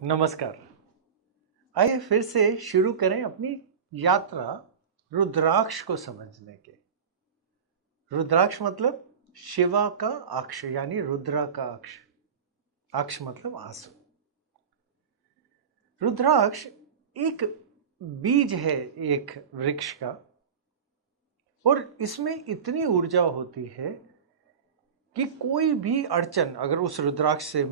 नमस्कार। आइए फिर से शुरू करें अपनी यात्रा रुद्राक्ष को समझने के। रुद्राक्ष मतलब शिवा का अक्ष यानी रुद्रा का अक्ष। अक्ष मतलब आंसू। रुद्राक्ष एक बीज है एक वृक्ष का, और इसमें इतनी ऊर्जा होती है कि कोई भी अड़चन अगर उस रुद्राक्ष से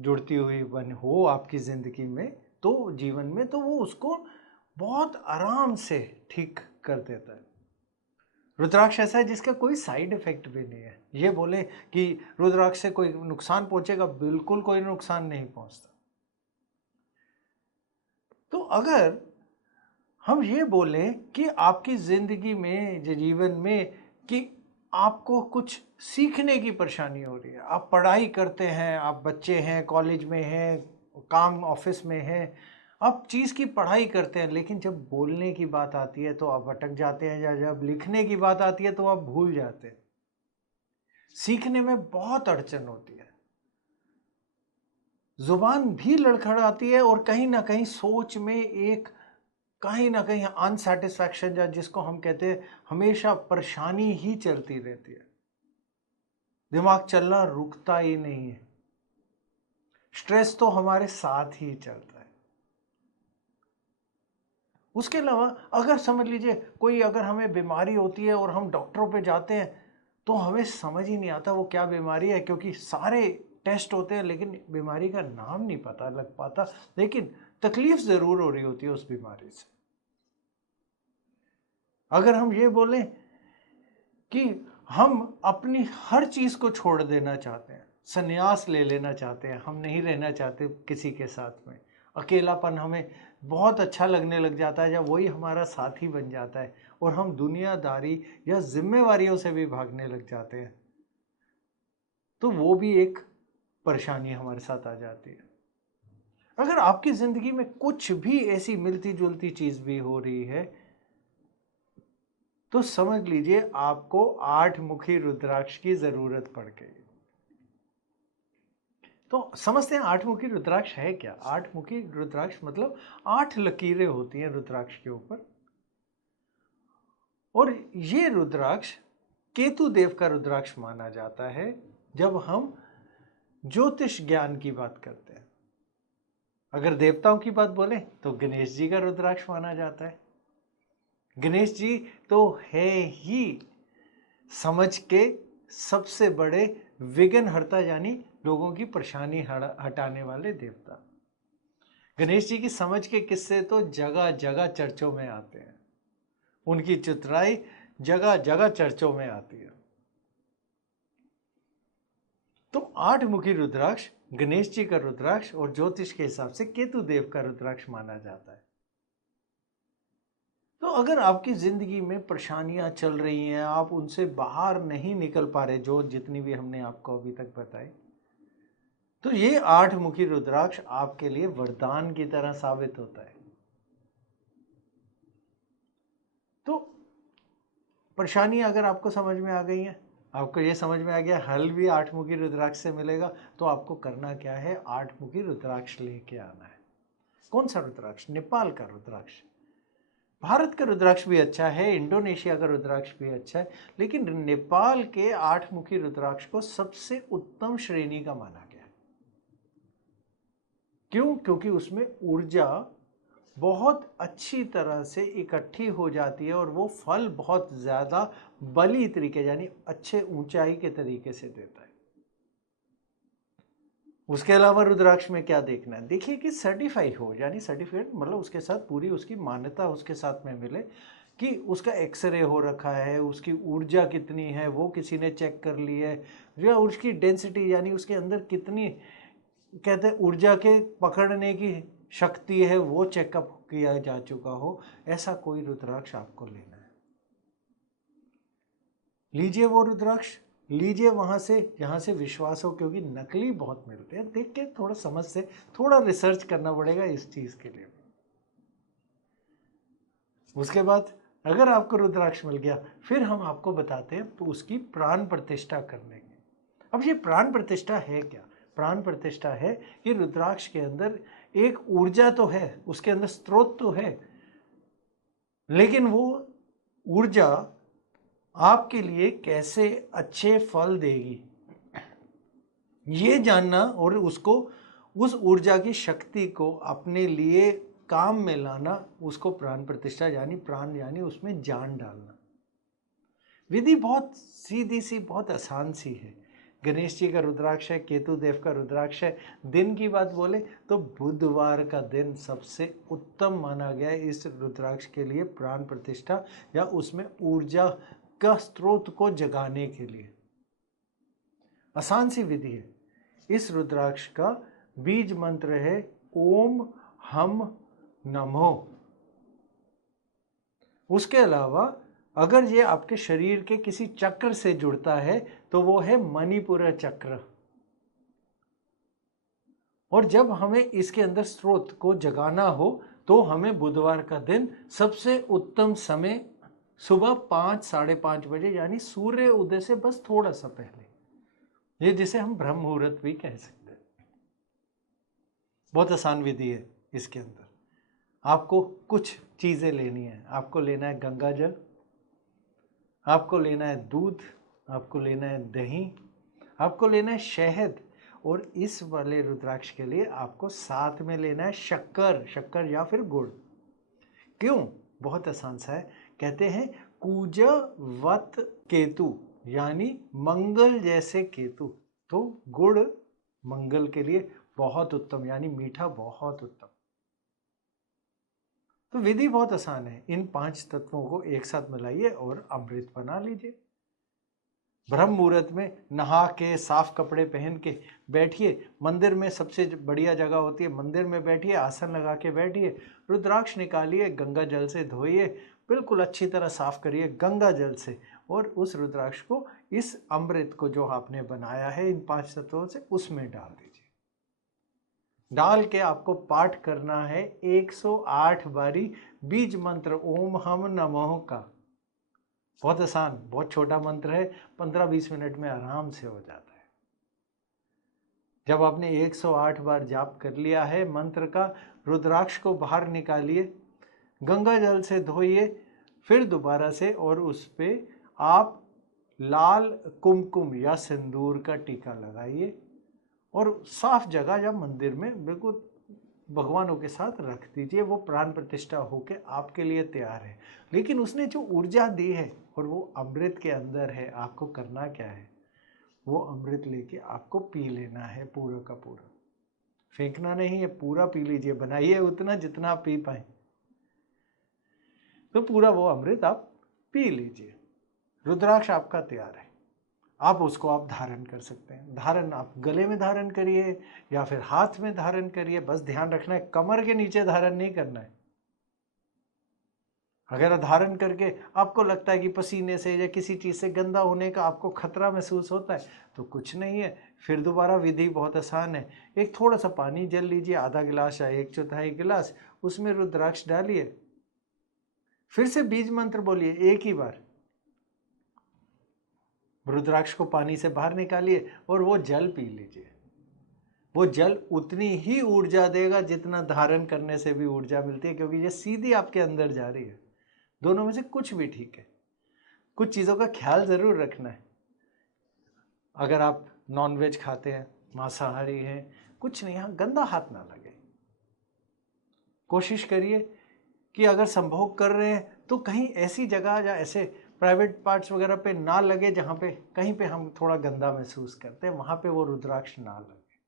जुड़ती हुई बन हो आपकी जिंदगी में, तो जीवन में, तो वो उसको बहुत आराम से ठीक कर देता है। रुद्राक्ष ऐसा है जिसका कोई साइड इफेक्ट भी नहीं है। ये बोले कि रुद्राक्ष से कोई नुकसान पहुंचेगा, बिल्कुल कोई नुकसान नहीं पहुंचता। तो अगर हम ये बोलें कि आपकी जिंदगी में, जीवन में, कि आपको कुछ सीखने की परेशानी हो रही है, आप पढ़ाई करते हैं, आप बच्चे हैं, कॉलेज में हैं, काम ऑफिस में हैं, आप चीज़ की पढ़ाई करते हैं, लेकिन जब बोलने की बात आती है तो आप अटक जाते हैं, या जब लिखने की बात आती है तो आप भूल जाते हैं। सीखने में बहुत अड़चन होती है, जुबान भी लड़खड़ाती है, और कहीं ना कहीं सोच में एक कहीं ना कहीं अनसेटिस्फैक्शन, या जिसको हम कहते हैं हमेशा परेशानी ही चलती रहती है। दिमाग चलना रुकता ही नहीं है। स्ट्रेस तो हमारे साथ ही चलता है। उसके अलावा अगर समझ लीजिए कोई, अगर हमें बीमारी होती है और हम डॉक्टरों पे जाते हैं, तो हमें समझ ही नहीं आता वो क्या बीमारी है, क्योंकि सारे टेस्ट होते हैं लेकिन बीमारी का नाम नहीं पता लग पाता, लेकिन तकलीफ जरूर हो रही होती है उस बीमारी से। अगर हम ये बोलें कि हम अपनी हर चीज को छोड़ देना चाहते हैं, संन्यास ले लेना चाहते हैं, हम नहीं रहना चाहते किसी के साथ में, अकेलापन हमें बहुत अच्छा लगने लग जाता है जब वही हमारा साथी बन जाता है, और हम दुनियादारी या जिम्मेवारियों से भी भागने लग जाते हैं, तो वो भी एक परेशानी हमारे साथ आ जाती है। अगर आपकी जिंदगी में कुछ भी ऐसी मिलती जुलती चीज भी हो रही है, तो समझ लीजिए आपको 8 मुखी रुद्राक्ष की जरूरत पड़ गई। तो समझते हैं 8 मुखी रुद्राक्ष है क्या। 8 मुखी रुद्राक्ष मतलब 8 लकीरें होती हैं रुद्राक्ष के ऊपर, और ये रुद्राक्ष केतु देव का रुद्राक्ष माना जाता है जब हम ज्योतिष ज्ञान की बात करते हैं। अगर देवताओं की बात बोले तो गणेश जी का रुद्राक्ष माना जाता है। गणेश जी तो है ही समझ के सबसे बड़े विघ्नहर्ता, यानी लोगों की परेशानी हटाने वाले देवता। गणेश जी की समझ के किस्से तो जगह जगह चर्चों में आते हैं, उनकी चतुराई जगह जगह चर्चों में आती है। तो 8 मुखी रुद्राक्ष गणेश जी का रुद्राक्ष और ज्योतिष के हिसाब से केतु देव का रुद्राक्ष माना जाता है। तो अगर आपकी जिंदगी में परेशानियां चल रही हैं, आप उनसे बाहर नहीं निकल पा रहे, जो जितनी भी हमने आपको अभी तक बताई, तो ये 8 मुखी रुद्राक्ष आपके लिए वरदान की तरह साबित होता है। तो परेशानी अगर आपको समझ में आ गई है, आपको ये समझ में आ गया हल भी 8 मुखी रुद्राक्ष से मिलेगा, तो आपको करना क्या है, 8 मुखी रुद्राक्ष लेके आना है। कौन सा रुद्राक्ष? नेपाल का रुद्राक्ष। भारत का रुद्राक्ष भी अच्छा है, इंडोनेशिया का रुद्राक्ष भी अच्छा है, लेकिन नेपाल के 8 मुखी रुद्राक्ष को सबसे उत्तम श्रेणी का माना गया है। क्यों? क्योंकि उसमें ऊर्जा बहुत अच्छी तरह से इकट्ठी हो जाती है, और वो फल बहुत ज्यादा बली तरीके, यानी अच्छे ऊंचाई के तरीके से देता है। उसके अलावा रुद्राक्ष में क्या देखना है, देखिए कि सर्टिफाई हो, यानी सर्टिफिकेट मतलब उसके साथ पूरी उसकी मान्यता उसके साथ में मिले, कि उसका एक्सरे हो रखा है, उसकी ऊर्जा कितनी है वो किसी ने चेक कर ली है, या उसकी डेंसिटी यानी उसके अंदर कितनी, कहते हैं ऊर्जा के पकड़ने की शक्ति है, वो चेकअप किया जा चुका हो। ऐसा कोई रुद्राक्ष आपको लेना है, लीजिए वो रुद्राक्ष, लीजिए वहां से जहां से विश्वास हो, क्योंकि नकली बहुत मिलते हैं। देख के थोड़ा समझ से, थोड़ा रिसर्च करना पड़ेगा इस चीज के लिए। उसके बाद अगर आपको रुद्राक्ष मिल गया, फिर हम आपको बताते हैं तो उसकी प्राण प्रतिष्ठा करने की। अब ये प्राण प्रतिष्ठा है क्या? प्राण प्रतिष्ठा है कि रुद्राक्ष के अंदर एक ऊर्जा तो है, उसके अंदर स्रोत तो है, लेकिन वो ऊर्जा आपके लिए कैसे अच्छे फल देगी, ये जानना और उसको, उस ऊर्जा की शक्ति को अपने लिए काम में लाना, उसको प्राण प्रतिष्ठा यानी प्राण यानी उसमें जान डालना। विधि बहुत सीधी सी, बहुत आसान सी है। गणेश जी का रुद्राक्ष है, केतु देव का रुद्राक्ष है। दिन की बात बोले तो बुधवार का दिन सबसे उत्तम माना गया है इस रुद्राक्ष के लिए, प्राण प्रतिष्ठा या उसमें ऊर्जा का स्रोत को जगाने के लिए। आसान सी विधि है। इस रुद्राक्ष का बीज मंत्र है ओम हम नमो। उसके अलावा अगर ये आपके शरीर के किसी चक्र से जुड़ता है तो वो है मणिपुर चक्र। और जब हमें इसके अंदर स्रोत को जगाना हो तो हमें बुधवार का दिन सबसे उत्तम समय सुबह 5 साढ़े 5 बजे यानी सूर्य उदय से बस थोड़ा सा पहले, ये जिसे हम ब्रह्म मुहूर्त भी कह सकते हैं। बहुत आसान विधि है। इसके अंदर आपको कुछ चीजें लेनी है। आपको लेना है गंगा जल, आपको लेना है दूध, आपको लेना है दही, आपको लेना है शहद, और इस वाले रुद्राक्ष के लिए आपको साथ में लेना है शक्कर, शक्कर या फिर गुड़। क्यों? बहुत आसान सा है। कहते हैं कुजवत केतु यानी मंगल जैसे केतु, तो गुड़ मंगल के लिए बहुत उत्तम, यानी मीठा बहुत उत्तम। तो विधि बहुत आसान है। इन 5 तत्वों को एक साथ मिलाइए और अमृत बना लीजिए। ब्रह्म मुहूर्त में नहा के साफ कपड़े पहन के बैठिए। मंदिर में सबसे बढ़िया जगह होती है, मंदिर में बैठिए, आसन लगा के बैठिए, रुद्राक्ष निकालिए, गंगा जल से धोइए, बिल्कुल अच्छी तरह साफ करिए गंगा जल से, और उस रुद्राक्ष को, इस अमृत को जो आपने बनाया है इन 5 तत्वों से, उसमें डाल दीजिए। डाल के आपको पाठ करना है 108 बारी बीज मंत्र ओम हम नमः का। बहुत आसान, बहुत छोटा मंत्र है, 15-20 मिनट में आराम से हो जाता है। जब आपने 108 बार जाप कर लिया है मंत्र का, रुद्राक्ष को बाहर निकालिए, गंगा जल से धोइए, फिर दोबारा से, और उस पे आप लाल कुमकुम या सिंदूर का टीका लगाइए और साफ जगह या मंदिर में बिल्कुल भगवानों के साथ रख दीजिए। वो प्राण प्रतिष्ठा होके आपके लिए तैयार है। लेकिन उसने जो ऊर्जा दी है और वो अमृत के अंदर है, आपको करना क्या है, वो अमृत लेके आपको पी लेना है पूरा का पूरा, फेंकना नहीं है, पूरा पी लीजिए। बनाइए उतना जितना आप पी पाए, तो पूरा वो अमृत आप पी लीजिए। रुद्राक्ष आपका तैयार है। आप उसको आप धारण कर सकते हैं। धारण आप गले में धारण करिए या फिर हाथ में धारण करिए, बस ध्यान रखना है कमर के नीचे धारण नहीं करना है। अगर धारण करके आपको लगता है कि पसीने से या किसी चीज से गंदा होने का आपको खतरा महसूस होता है, तो कुछ नहीं है, फिर दोबारा विधि बहुत आसान है। एक थोड़ा सा पानी जल लीजिए, आधा गिलास या 1/4 गिलास, उसमें रुद्राक्ष डालिए, फिर से बीज मंत्र बोलिए एक ही बार, रुद्राक्ष को पानी से बाहर निकालिए और वो जल पी लीजिए। वो जल उतनी ही ऊर्जा देगा जितना धारण करने से भी ऊर्जा मिलती है, क्योंकि ये सीधी आपके अंदर जा रही है। दोनों में से कुछ भी ठीक है। कुछ चीज़ों का ख्याल ज़रूर रखना है। अगर आप नॉनवेज खाते हैं, मांसाहारी हैं, कुछ नहीं, यहाँ गंदा हाथ ना लगे। कोशिश करिए कि अगर संभोग कर रहे हैं तो कहीं ऐसी जगह या ऐसे प्राइवेट पार्ट्स वगैरह पे ना लगे जहाँ पे कहीं पे हम थोड़ा गंदा महसूस करते हैं, वहाँ पे वो रुद्राक्ष ना लगे।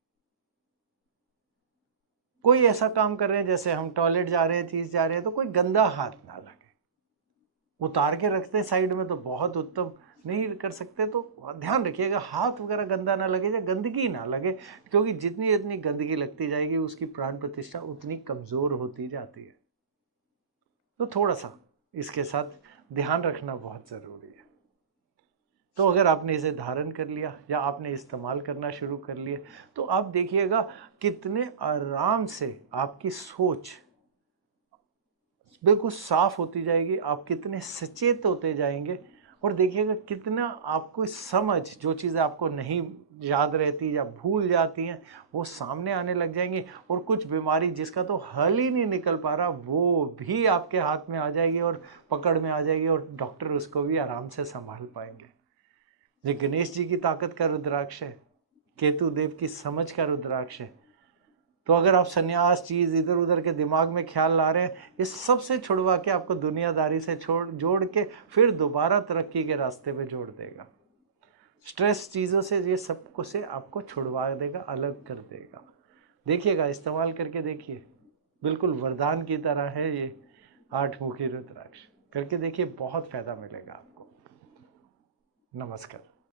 कोई ऐसा काम कर रहे हैं जैसे हम टॉयलेट जा रहे हैं, चीज जा रहे हैं, तो कोई गंदा हाथ ना लगे। उतार के रखते साइड में तो बहुत उत्तम, नहीं कर सकते तो ध्यान रखिएगा हाथ वगैरह गंदा ना लगे या गंदगी ना लगे, क्योंकि जितनी जितनी गंदगी लगती जाएगी उसकी प्राण प्रतिष्ठा उतनी कमजोर होती जाती है। तो थोड़ा सा इसके साथ ध्यान रखना बहुत जरूरी है। तो अगर आपने इसे धारण कर लिया या आपने इस्तेमाल करना शुरू कर लिया, तो आप देखिएगा कितने आराम से आपकी सोच बिल्कुल साफ होती जाएगी, आप कितने सचेत होते जाएंगे, और देखिएगा कितना आपको समझ, जो चीज़ें आपको नहीं याद रहती या भूल जाती हैं वो सामने आने लग जाएंगी, और कुछ बीमारी जिसका तो हल ही नहीं निकल पा रहा वो भी आपके हाथ में आ जाएगी और पकड़ में आ जाएगी, और डॉक्टर उसको भी आराम से संभाल पाएंगे। ये गणेश जी की ताकत का रुद्राक्ष है, केतु देव की समझ का रुद्राक्ष है। तो अगर आप संन्यास चीज इधर उधर के दिमाग में ख्याल ला रहे हैं, इस सब से छुड़वा के आपको दुनियादारी से जोड़ के फिर दोबारा तरक्की के रास्ते पे जोड़ देगा। स्ट्रेस चीज़ों से ये सबको से आपको छुड़वा देगा, अलग कर देगा। देखिएगा, इस्तेमाल करके देखिए, बिल्कुल वरदान की तरह है ये 8 मुखी रुद्राक्ष। करके देखिए, बहुत फायदा मिलेगा आपको। नमस्कार।